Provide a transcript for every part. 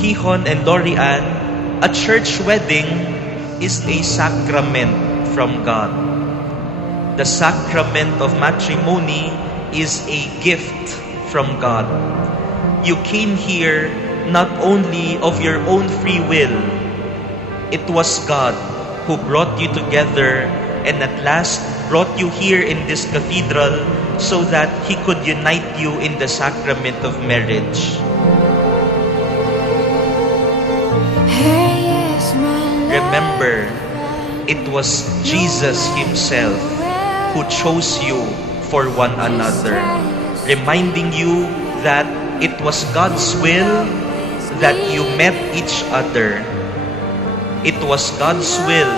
Kihon and Lorian, a church wedding is a sacrament from God. The sacrament of matrimony is a gift from God. You came here not only of your own free will. It was God who brought you together and at last brought you here in this cathedral so that He could unite you in the sacrament of marriage. Remember, it was Jesus Himself who chose you for one another, reminding you that it was God's will that you met each other. It was God's will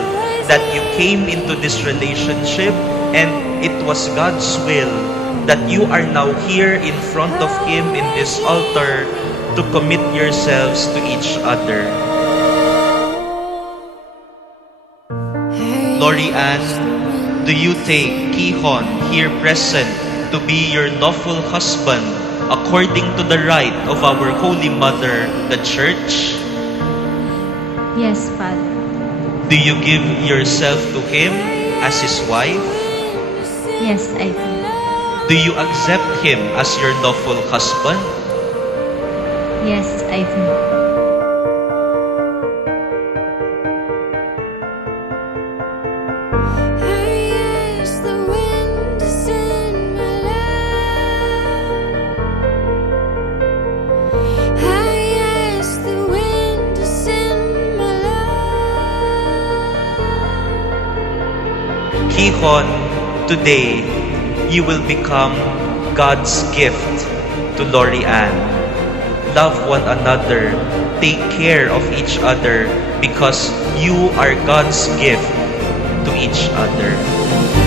that you came into this relationship, and it was God's will that you are now here in front of Him in this altar to commit yourselves to each other. Lorian, do you take Kihon here present to be your lawful husband according to the rite of our Holy Mother, the Church? Yes, Father. Do you give yourself to him as his wife? Yes, I do. Do you accept him as your lawful husband? Yes, I do. Kihon, today, you will become God's gift to Lorian. Love one another, take care of each other because you are God's gift to each other.